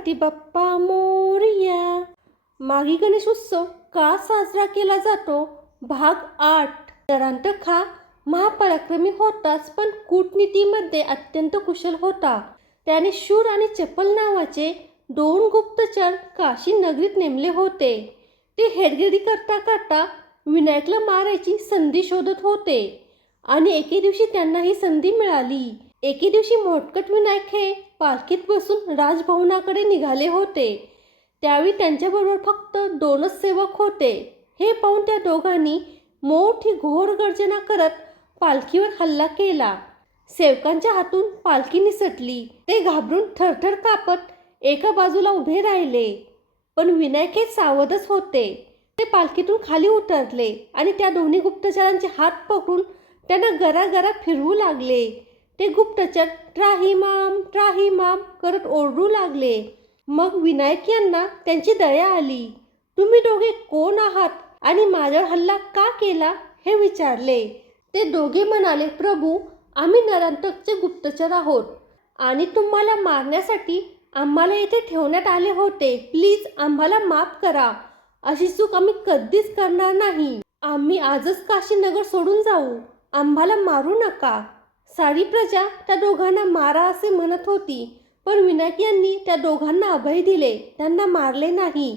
गणपती बाप्पा मोरया. मागी गणेश उत्सव का साजरा केला जातो? भाग आठ. नरांतक महापराक्रमी होताच पण कूटनीतीमध्ये अत्यंत कुशल होता. त्याने शूर आणि चपल नावाचे दोन गुप्तचर काशी नगरीत नेमले होते. ते हेरगिरी करता करता विनायकला मारायची संधी शोधत होते आणि एके दिवशी त्यांना ही संधी मिळाली. एके दिवशी मोटकट विनायक हे पालखीत बसून राजभवनाकडे निघाले होते. त्यावेळी त्यांच्याबरोबर फक्त दोनच सेवक होते. हे पाहून त्या दोघांनी मोठी घोर गर्जना करत पालखीवर हल्ला केला. सेवकांच्या हातून पालखी निसटली. ते घाबरून थरथर कापत एका बाजूला उभे राहिले. पण विनायक हे सावधच होते. ते पालखीतून खाली उतरले आणि त्या दोन्ही गुप्तचरांचे हात पकडून त्यांना गरागरा फिरवू लागले. ते गुप्तचर ट्राहिमाम ट्राहिमाम करत ओरडू लागले. मग विनायक यांना त्यांची दया आली. तुम्ही दोघे कोण आहात आणि माझ्यावर हल्ला का केला? हे विचारले. ते दोघे म्हणाले प्रभू आम्ही नरांतकचे गुप्तचर आहोत आणि तुम्हाला मारण्यासाठी आम्हाला येथे ठेवण्यात आले होते. प्लीज आम्हाला माफ करा. अशी चूक आम्ही कधीच करणार नाही. आम्ही आजच काशीनगर सोडून जाऊ. आम्हाला मारू नका. सारी प्रजा त्या दोघांना मारा असे म्हणत होती. पण विनायक यांनी त्या दोघांना अभय दिले. त्यांना मारले नाही.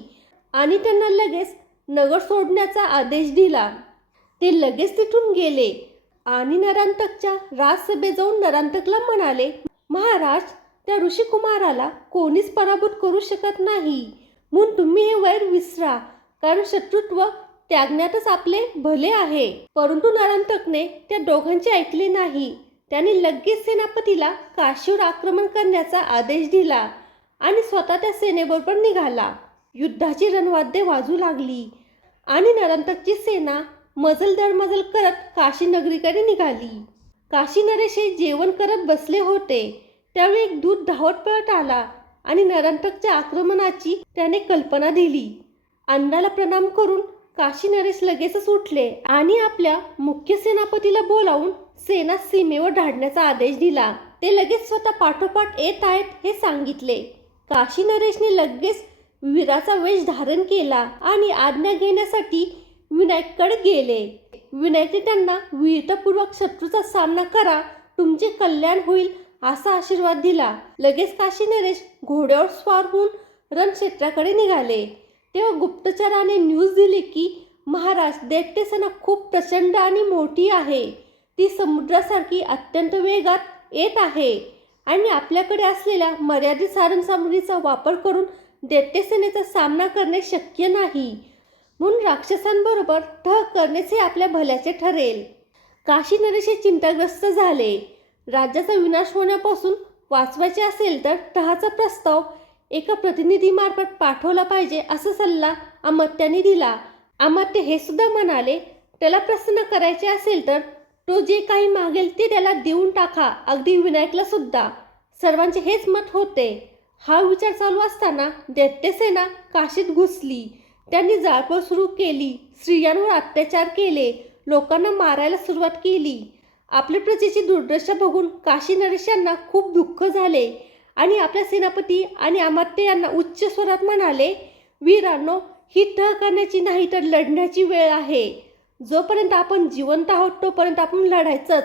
आणि त्यांना लगेच नगर सोडण्याचा आदेश दिला. ते लगेच तिथून गेले. आणि नरांतकच्या राजसभेत जाऊन नरांतकला म्हणाले महाराज त्या ऋषिकुमाराला कोणीच पराभूत करू शकत नाही. म्हणून तुम्ही हे वैर विसरा. कारण शत्रुत्व त्यागण्यातच आपले भले आहे. परंतु नरांतकने त्या दोघांचे ऐकले नाही. त्याने लगेच सेनापतीला काशीवर आक्रमण करण्याचा आदेश दिला आणि स्वतः त्या सेनेबरोबर निघाला. युद्धाची रणवाद्ये वाजू लागली आणि नरंतकची सेना मजल दरमजल करत काशी नगरीकडे निघाली. काशी नरेश हे जेवण करत बसले होते. त्यावेळी एक दूध धावत पळत आला आणि नरंतकच्या आक्रमणाची त्याने कल्पना दिली. अन्नाला प्रणाम करून काशी नरेश लगेचच उठले आणि आपल्या मुख्य सेनापतीला बोलावून सेना सीमेवर धाडण्याचा आदेश दिला. ते लगेच स्वतः पाठोपाठ येत आहेत हे सांगितले. काशी नरेशने लगेच वीराचा वेश धारण केला आणि आज्ञा घेण्यासाठी विनायककडे गेले. विनायकने त्यांना वीरतापूर्वक शत्रूचा सामना करा तुमचे कल्याण होईल असा आशीर्वाद दिला. लगेच काशी नरेश घोड्यावर स्वार होऊन रणक्षेत्राकडे निघाले. तेव्हा गुप्तचराने न्यूज दिली की महाराज दैत्यसेना खूप प्रचंड आणि मोठी आहे. ती समुद्रासारखी अत्यंत वेगात येत आहे. आणि आपल्याकडे असलेल्या मर्यादित साधनसामुग्रीचा वापर करून दैत्यसेनेचा सामना करणे शक्य नाही. म्हणून राक्षसांबरोबर ठह करणेच हे आपल्या भल्याचे ठरेल. काशी नरेश हे चिंताग्रस्त झाले. राज्याचा विनाश होण्यापासून वाचवायचे असेल तर तहाचा प्रस्ताव एका प्रतिनिधीमार्फत पाठवला पाहिजे असा सल्ला अमात्याने दिला. अमात्य हे सुद्धा म्हणाले त्याला प्रसन्न करायचे असेल तर तो जे काही मागेल ते त्याला देऊन टाका. अगदी विनायकला सुद्धा. सर्वांचे हेच मत होते. हा विचार चालू असताना दैत्यसेना काशीत घुसली. त्यांनी जाळपोळ सुरू केली. स्त्रियांवर अत्याचार केले. लोकांना मारायला सुरुवात केली. आपल्या प्रजेची दुर्दशा बघून काशी नरेश यांना खूप दुःख झाले. आणि आपल्या सेनापती आणि अमात्य यांना उच्च स्वरात म्हणाले वीरांनो ही तह करण्याची नाही तर लढण्याची वेळ आहे. जोपर्यंत आपण जिवंत आहोत तोपर्यंत आपण लढायचंच.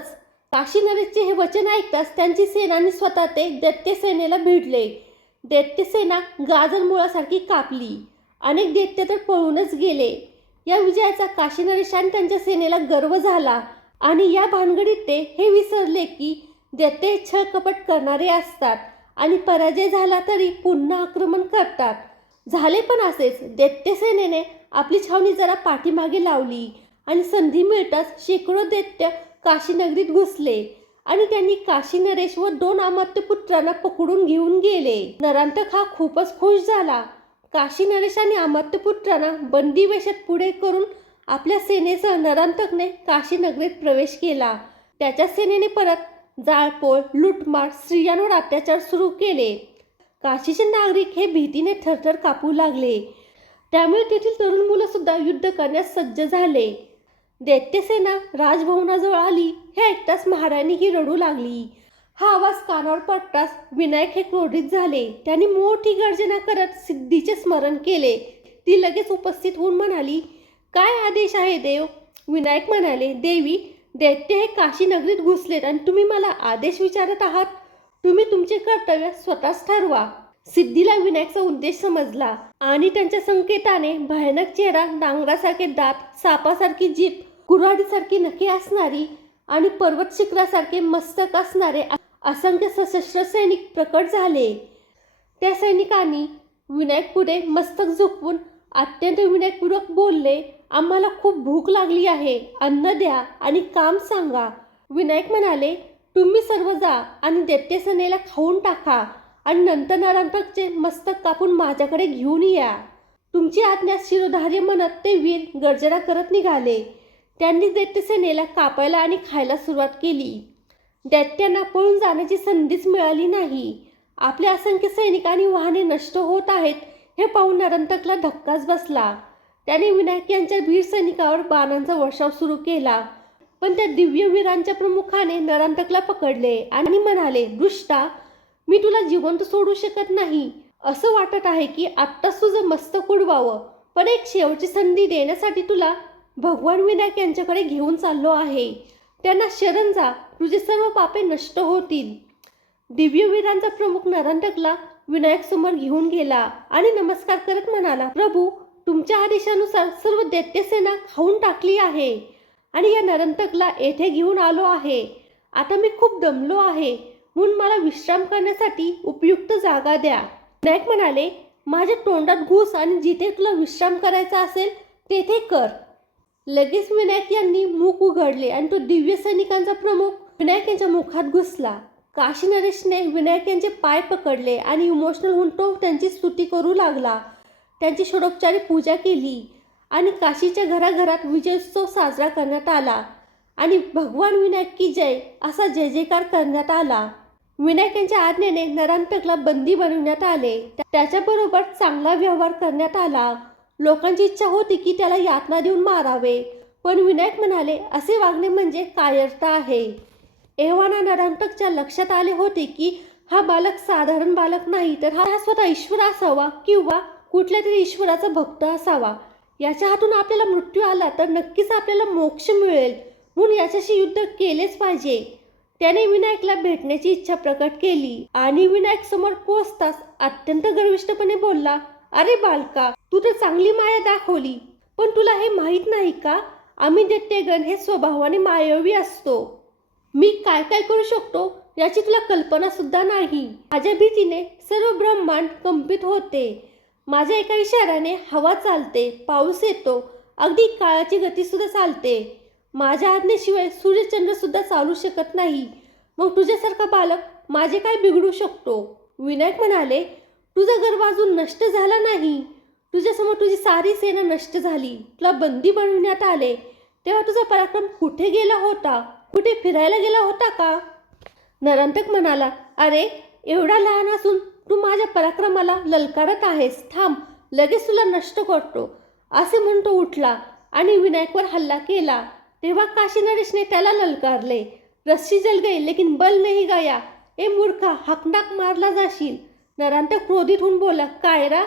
काशी नरेशचे हे वचन ऐकताच त्यांची सेनानी स्वतः ते दैत्यसेनेला भिडले. दैत्यसेना गाजरमुळासारखी गाजर मुळासारखी कापली. अनेक दैत्य तर पळूनच गेले. या विजयाचा काशी आणि त्यांच्या सेनेला गर्व झाला आणि या भानगडीत ते हे विसरले की दैत्य छळ कपट करणारे असतात आणि पराजय झाला तरी पुन्हा आक्रमण करतात. झाले पण असेच. दैत्यसेनेने आपली छावणी जरा पाठीमागे लावली. आणि संधी मिळताच शेकडो दैत्य काशीनगरीत घुसले. आणि त्यांनी काशी नरेश व दोन अमात्य पुत्रांना पकडून घेऊन गेले. नरांतक हा खूपच खुश झाला. काशी नरेश आणि अमात्य पुत्रांना बंदी वेशात पुढे करून आपल्या सेनेसह नरांतकने काशी नगरीत प्रवेश केला. त्याच्या सेनेने परत जाळपोळ लुटमार स्त्रियांवर अत्याचार सुरू केले. काशीचे नागरिक हे भीतीने थरथर कापू लागले. त्यामुळे तेथील तरुण मुलं सुद्धा युद्ध करण्यास सज्ज झाले. दैत्यसेना राजभवनाजवळ आली हे ऐकताच महाराणी ही रडू लागली. हा आवाज कानावर पडताच विनायक हे क्रोधित झाले. त्यांनी मोठी गर्जना करत सिद्धीचे स्मरण केले. ती लगेच उपस्थित होऊन म्हणाली काय आदेश आहे देव? विनायक म्हणाले देवी दैत्य हे काशी नगरीत घुसलेत आणि तुम्ही मला आदेश विचारत आहात. तुम्ही तुमचे कर्तव्य स्वतःच ठरवा. सिद्धीला विनायकचा उद्देश समजला आणि त्यांच्या संकेताने भयानक चेहरा डांगरासारखे दात सापासारखी जीप कुऱ्हाडीसारखी नखे असणारी आणि पर्वत शिखरासारखे मस्तक असणारे असंख्य सशस्त्र सैनिक प्रकट झाले. त्या सैनिकांनी विनायक पुढे मस्तक झोपवून अत्यंत विनायकपूर्वक बोलले आम्हाला खूप भूक लागली आहे. अन्न द्या आणि काम सांगा. विनायक म्हणाले तुम्ही सर्व जा आणि दैत्यसेनेला खाऊन टाका आणि नंतर नरांतकचे मस्तक कापून माझ्याकडे घेऊन या. तुमची आज्ञा शिरोधार्य म्हणत ते वीर गर्जना करत निघाले. त्यांनी दैत्यसेनेला कापायला आणि खायला सुरुवात केली. दैत्यांना पळून जाण्याची संधीच मिळाली नाही. आपले असंख्य सैनिक आणि वाहने नष्ट होत आहेत हे पाहून नरंतकला धक्काच बसला. त्याने विनायक यांच्या वीर सैनिकावर बाणांचा वर्षाव सुरू केला. पण त्या दिव्य वीरांच्या प्रमुखाने नरांतकला पकडले आणि म्हणाले दृष्टा मी तुला जिवंत सोडू शकत नाही. असं वाटत आहे की आत्ताच तुझं मस्तक उडवावं पण एक शेवटची संधी देण्यासाठी तुला भगवान विनायक यांच्याकडे घेऊन चाललो आहे. त्यांना शरण जा. तुझे सर्व पापे नष्ट होतील. दिव्यवीरांचा प्रमुख नरांतकला विनायक समोर घेऊन गेला आणि नमस्कार करत म्हणाला प्रभू तुमच्या आदेशानुसार सर्व दैत्यसेना खाऊन टाकली आहे आणि या नरंतकला येथे घेऊन आलो आहे. आता मी खूप दमलो आहे. म्हणून मला विश्राम करण्यासाठी उपयुक्त जागा द्या. विनायक म्हणाले माझ्या तोंडात घुस आणि जिथे तुला विश्राम करायचा असेल तेथे कर. लगेच विनायक यांनी मुख उघडले आणि तो दिव्य सैनिकांचा प्रमुख विनायक यांच्या मुखात घुसला. काशी नरेशने विनायक यांचे पाय पकडले आणि इमोशनल होऊन तो त्यांची स्तुती करू लागला. त्यांची षडोपचारी पूजा केली आणि काशीच्या घराघरात विजयोत्सव साजरा करण्यात आला आणि भगवान विनायक की जय असा जय जयकार करण्यात आला. विनायक यांच्या आज्ञेने नरांतकला बंदी बनवण्यात आले. त्याच्याबरोबर चांगला व्यवहार करण्यात आला. लोकांची इच्छा होती की त्याला यातना देऊन मारावे. पण विनायक म्हणाले असे वागणे म्हणजे कायरता आहे. एव्हाना नरंतकच्या लक्षात आले होते की हा बालक साधारण बालक नाही तर हा स्वतः ईश्वर असावा किंवा कुठल्या तरी ईश्वराचा भक्त असावा. याच्या हातून आपल्याला मृत्यू आला तर नक्कीच आपल्याला मोक्ष मिळेल म्हणून याच्याशी युद्ध केलेच पाहिजे. त्याने विनायकला भेटण्याची इच्छा प्रकट केली आणि विनायक समोर पोचताच अत्यंत गर्विष्ठपणे बोलला अरे बालका तू तर चांगली माया दाखवली. पण तुला हे माहीत नाही का? आम्ही दैत्यगण हे स्वभावाने मायावी असतो. मी काय काय करू शकतो याची तुला कल्पना सुद्धा नाही. माझ्या भीतीने सर्व ब्रह्मांड कंपित होते. माझ्या एका इशाऱ्याने हवा चालते पाऊस येतो अगदी काळाची गती सुद्धा चालते. माझ्या आज्ञेशिवाय सूर्यचंद्र सुद्धा चालू शकत नाही. मग तुझ्यासारखा बालक माझे काय बिघडू शकतो? विनायक म्हणाले तुझा गर्भ अजून नष्ट झाला नाही. तुझ्यासमोर तुझी सारी सेना नष्ट झाली. तुला बंदी बनवण्यात आले. तेव्हा तुझा पराक्रम कुठे गेला होता? कुठे फिरायला गेला होता का? नरांतक म्हणाला अरे एवढा लहान असून तू माझ्या पराक्रमाला ललकारत आहेस. थांब लगेच तुला नष्ट करतो. असे म्हणून तो उठला आणि विनायकवर हल्ला केला. तेव्हा काशी नरेशने त्याला ललकारले. रस्सी जल गई लेकिन बल नाही गया. ए मूर्खा हकनाक मारला जाशील. नरांतक क्रोधित होऊन बोला कायरा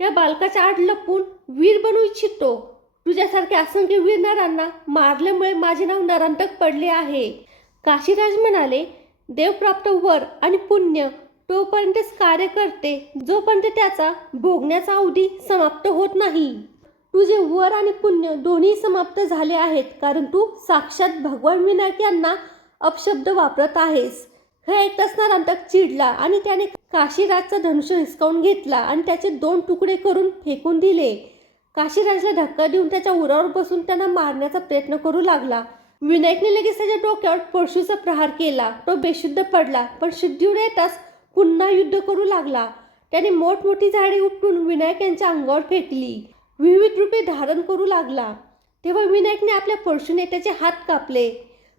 या बालकाच्या आड लपून वीर बनू इच्छितो. तुझ्यासारख्या असंख्य वीर नरांना मारल्यामुळे माझे नाव नरांतक पडले आहे. काशीराज म्हणाले देवप्राप्त वर आणि पुण्य तोपर्यंतच कार्य करते जोपर्यंत त्याचा भोगण्याचा अवधी समाप्त होत नाही. तुझे वर आणि पुण्य दोन्ही समाप्त झाले आहेत कारण तू साक्षात भगवान विनायक यांना अपशब्द वापरत आहेस. हे ऐकताच नरांतक चिडला आणि त्याने काशीराजचा धनुष्य हिसकावून घेतला आणि त्याचे दोन तुकडे करून फेकून दिले. काशीराजला धक्का देऊन त्याच्या उरावर बसून त्यांना मारण्याचा प्रयत्न करू लागला. विनायकने लगेच त्याच्या डोक्यावर परशूचा प्रहार केला. तो बेशुद्ध पडला पण शुद्धीवर येताच पुन्हा युद्ध करू लागला. त्याने मोठमोठी झाडे उपटून विनायक यांच्या अंगावर फेकली. विविध रूपे धारण करू लागला. तेव्हा विनायकने आपल्या परशुने त्याचे हात कापले.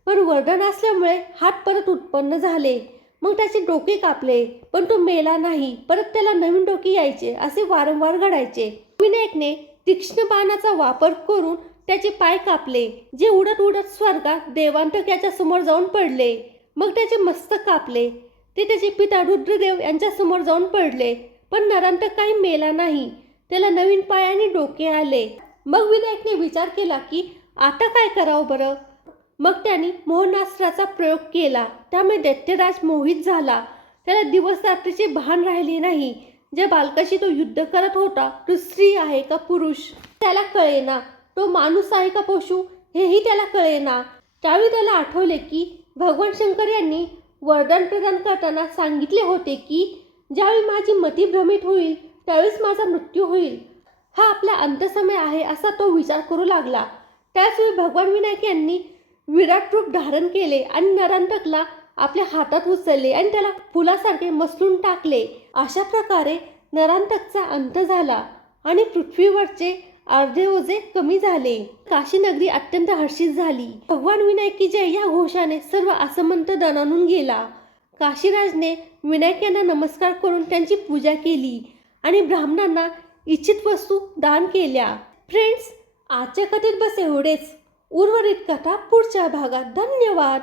पण वरदान असल्यामुळे हात परत उत्पन्न झाले. मग त्याचे डोके कापले. पण तो मेला नाही. परत त्याला नवीन डोके यायचे. असे वारंवार घडायचे. विनायकने तीक्ष्ण बाणाचा वापर करून त्याचे पाय कापले. जे उडत उडत स्वर्गात देवांतक याच्या समोर जाऊन पडले. मग त्याचे मस्तक कापले. ते त्याचे पिता रुद्रदेव यांच्यासमोर जाऊन पडले. पण नरांतक काही मेला नाही. त्याला नवीन पाय आणि डोके आले. मग विनायकने विचार केला की आता काय करावं बरं? मग त्यांनी मोहनास्त्राचा प्रयोग केला. त्यामुळे दैत्यराज मोहित झाला. त्याला दिवस रात्रीचे भान राहिले नाही. ज्या बालकाशी तो युद्ध करत होता तो स्त्री आहे का पुरुष? त्याला कळेना. तो माणूस आहे का पशु? हेही त्याला कळेना. त्यावेळी त्याला आठवले की भगवान शंकर यांनी वरदान प्रदान करताना सांगितले होते की ज्यावेळी माझी मती भ्रमित होईल त्यावेळेस माझा मृत्यू होईल. हा आपला अंतसमय आहे असा तो विचार करू लागला. त्याचवेळी भगवान विनायक यांनी विराट रूप धारण केले आणि नरांतकला आपल्या हातात उचलले आणि त्याला फुलासारखे मसलून टाकले. अशा प्रकारे नरांतकचा अंत झाला आणि पृथ्वीवरचे अर्धे ओझे कमी झाले. काशी नगरी अत्यंत हर्षित झाली. भगवान विनायक की जय या घोषाने सर्व असमंत दणानून गेला. काशीराजने विनायक यांना नमस्कार करून त्यांची पूजा केली आणि ब्राह्मणांना इच्छित वस्तू दान केल्या. फ्रेंड्स आजच्या कथेत बस एवढेच. उर्वरित कथा पुढच्या भागात. धन्यवाद.